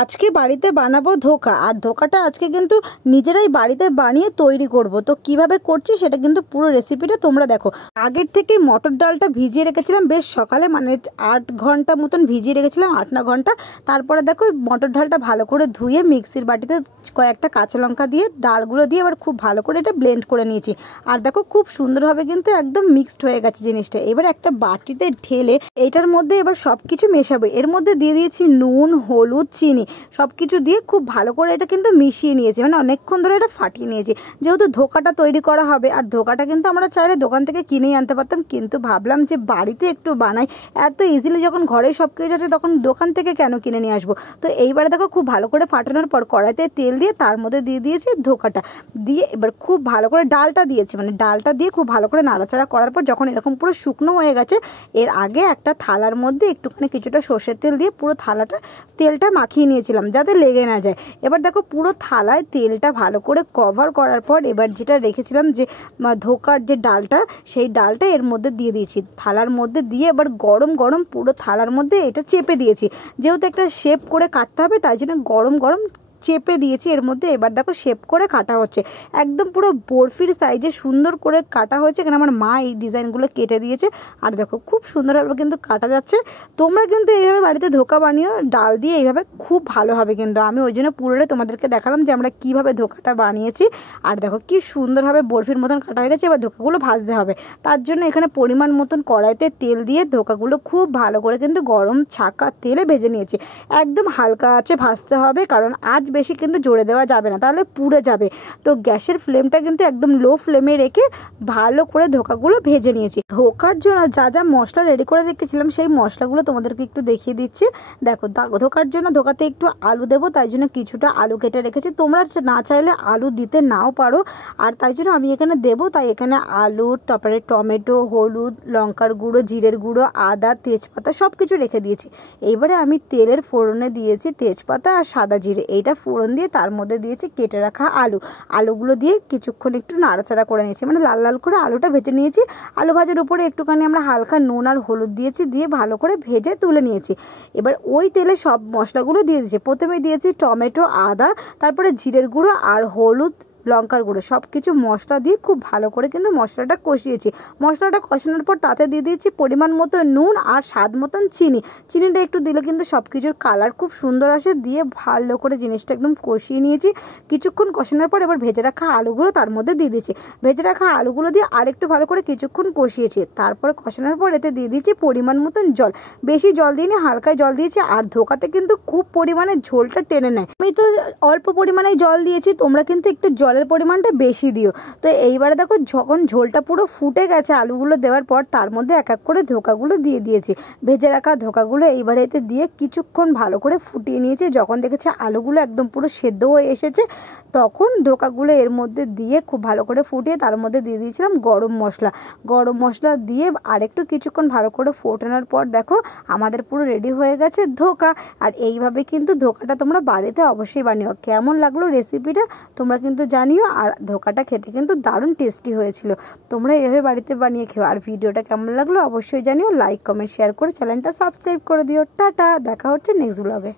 আজকে বাড়িতে বানাবো ধোকা। আর ধোকাটা আজকে কিন্তু নিজেরাই বাড়িতে বানিয়ে তৈরি করব। তো কিভাবে করছি সেটা কিন্তু পুরো রেসিপিটা তোমরা দেখো। আগের থেকে মটর ডালটা ভিজিয়ে রেখেছিলাম বেশ সকালে, মানে 8 ঘন্টা মতন ভিজিয়ে রেখেছিলাম, 8-9 ঘন্টা। তারপরে দেখো মটর ডালটা ভালো করে ধুয়ে মিক্সির বাটিতে কয়েকটা কাঁচা লঙ্কা দিয়ে ডালগুলো দিয়ে এবার খুব ভালো করে এটা ব্লেন্ড করে নিয়েছি। আর দেখো খুব সুন্দরভাবে কিন্তু একদম মিক্সড হয়ে গেছে জিনিসটা। এবার একটা বাটিতে ঢেলে এইটার মধ্যে এবার সব কিছু মেশাবো। এর মধ্যে দিয়ে দিয়েছি নুন, হলুদ, চিনি, সব কিছু দিয়ে খুব ভালো করে এটা কিন্তু মিশিয়ে নিয়েছি, মানে অনেকক্ষণ ধরে এটা ফাটিয়ে নিয়েছি। যেহেতু ধোকাটা তৈরি করা হবে, আর ধোকাটা কিন্তু আমরা চাইলে দোকান থেকে কিনেই আনতে পারতাম, কিন্তু ভাবলাম যে বাড়িতে একটু বানাই। এত ইজিলি যখন ঘরে সব কিছু আছে তখন দোকান থেকে কেন কিনে নিয়ে আসবো। তো এইবারে দেখো খুব ভালো করে ফাটানোর পর কড়াইতে তেল দিয়ে তার মধ্যে দিয়ে দিয়েছি ধোকাটা দিয়ে, এবার খুব ভালো করে ডালটা দিয়েছি, মানে ডালটা দিয়ে খুব ভালো করে নাড়াচাড়া করার পর যখন এরকম পুরো শুকনো হয়ে গেছে, এর আগে একটা থালার মধ্যে একটুখানি কিছুটা সর্ষের তেল দিয়ে পুরো তেলটা মাখিয়ে নিয়েছিলাম যাতে লেগে না যায়। এবার দেখো পুরো থালায় তেলটা ভালো করে কভার করার পর এবার যেটা রেখেছিলাম যে ধোকার যে ডালটা, সেই ডালটা এর মধ্যে দিয়ে দিয়েছি থালার মধ্যে দিয়ে। এবার গরম গরম পুরো থালার মধ্যে এটা চেপে দিয়েছি, যেহেতু একটা শেপ করে কাটতে হবে তাই জন্য গরম গরম চেপে দিয়েছি এর মধ্যে। এবার দেখো শেপ করে কাটা হচ্ছে, একদম পুরো বরফির সাইজে সুন্দর করে কাটা হয়েছে। এখানে আমার মা এই ডিজাইনগুলো কেটে দিয়েছে। আর দেখো খুব সুন্দরভাবে কিন্তু কাটা যাচ্ছে। তোমরা কিন্তু এইভাবে বাড়িতে ধোকা বানিও ডাল দিয়ে, এইভাবে খুব ভালো হবে। কিন্তু আমি ওই জন্য পুরোটা তোমাদেরকে দেখালাম যে আমরা কীভাবে ধোকাটা বানিয়েছি। আর দেখো কি সুন্দরভাবে বরফির মতন কাটা হয়ে গেছে। এবার ধোকাগুলো ভাজতে হবে, তার জন্য এখানে পরিমাণ মতন কড়াইতে তেল দিয়ে ধোকাগুলো খুব ভালো করে কিন্তু গরম ছাকা তেলে ভেজে নিয়েছি। একদম হালকা আঁচে ভাজতে হবে, কারণ আজ বেশি কিন্তু জোরে দেওয়া যাবে না, তাহলে পুড়ে যাবে। তো গ্যাসের ফ্লেমটা কিন্তু একদম লো ফ্লেমে রেখে ভালো করে ধোকাগুলো ভেজে নিয়েছি। ধোকার জন্য যা যা মশলা রেডি করে রেখেছিলাম সেই মশলাগুলো তোমাদেরকে একটু দেখিয়ে দিচ্ছি। দেখো ধোকার জন্য ধোকাতে একটু আলু দেবো, তাই জন্য কিছুটা আলু কেটে রেখেছি। তোমরা না চাইলে আলু দিতে নাও পারো, আর তাই জন্য আমি এখানে দেবো। তাই এখানে আলু, তারপরে টমেটো, হলুদ, লঙ্কার গুঁড়ো, জিরের গুঁড়ো, আদা, তেজপাতা সব কিছু রেখে দিয়েছি। এইবারে আমি তেলের ফোড়নে দিয়েছি তেজপাতা আর সাদা জিরে, এইটা ফোড়ন দিয়ে তার মধ্যে দিয়েছি কেটে রাখা আলুগুলো দিয়ে কিছুক্ষণ একটু নাড়াচাড়া করে নিয়েছি, মানে লাল লাল করে আলুটা ভেজে নিয়েছি। আলু ভাজার উপরে একটুখানি আমরা হালকা নুন আর হলুদ দিয়েছি, দিয়ে ভালো করে ভেজে তুলে নিয়েছি। এবার ওই তেলে সব মশলাগুলো দিয়ে দিয়েছি। প্রথমে দিয়েছি টমেটো, আদা, তারপরে জিরের গুঁড়ো আর হলুদ, লঙ্কার গুঁড়ো, সব কিছু মশলা দিয়ে খুব ভালো করে কিন্তু মশলাটা কষিয়েছি। মশলাটা কষানোর পর তাতে দিয়ে দিয়েছি পরিমাণ মতো নুন আর স্বাদ মতন চিনিটা একটু দিলে কিন্তু সব কিছুর কালার খুব সুন্দর আসে। দিয়ে ভালো করে জিনিসটা একদম কষিয়ে নিয়েছি। কিছুক্ষণ কষানোর পর এবার ভেজে রাখা আলুগুলো তার মধ্যে দিয়ে দিয়েছি। ভেজে রাখা আলুগুলো দিয়ে আরেকটু ভালো করে কিছুক্ষণ কষিয়েছি। তারপরে কষানোর পর এতে দিয়ে দিয়েছি পরিমাণ মতন জল, বেশি জল দিইনি, হালকায় জল দিয়েছি। আর ধোকাতে কিন্তু খুব পরিমাণে ঝোলটা টেনে নেয়, আমি তো অল্প পরিমাণে জল দিয়েছি, তোমরা কিন্তু একটু জলের পরিমাণটা বেশি দিও। তো এইবারে দেখো যখন ঝোলটা পুরো ফুটে গেছে আলুগুলো দেওয়ার পর, তার মধ্যে এক এক করে ধোকাগুলো দিয়ে দিয়েছি, ভেজে রাখা ধোকাগুলো এইবারে এতে দিয়ে কিছুক্ষণ ভালো করে ফুটিয়ে নিয়েছি। যখন দেখেছি আলুগুলো একদম পুরো সেদ্ধ হয়ে এসেছে, তখন ধোকাগুলো এর মধ্যে দিয়ে খুব ভালো করে ফুটিয়ে তার মধ্যে দিয়ে দিয়েছিলাম গরম মশলা দিয়ে আরেকটু কিছুক্ষণ ভালো করে ফোটানোর পর দেখো আমাদের পুরো রেডি হয়ে গেছে ধোকা। আর এইভাবে কিন্তু ধোকাটা তোমরা বাড়িতে অবশ্যই বানিও। কেমন লাগলো রেসিপিটা তোমরা কিন্তু জানিও। আর ধোকাটা খেতে কিন্তু দারুণ টেস্টি হয়েছিল। তোমরা এভাবে বাড়িতে বানিয়ে খেও। আর ভিডিওটা কেমন লাগলো অবশ্যই জানিও। লাইক, কমেন্ট, শেয়ার করে চ্যানেলটা সাবস্ক্রাইব করে দিও। টাটা, দেখা হচ্ছে নেক্সট ব্লগে।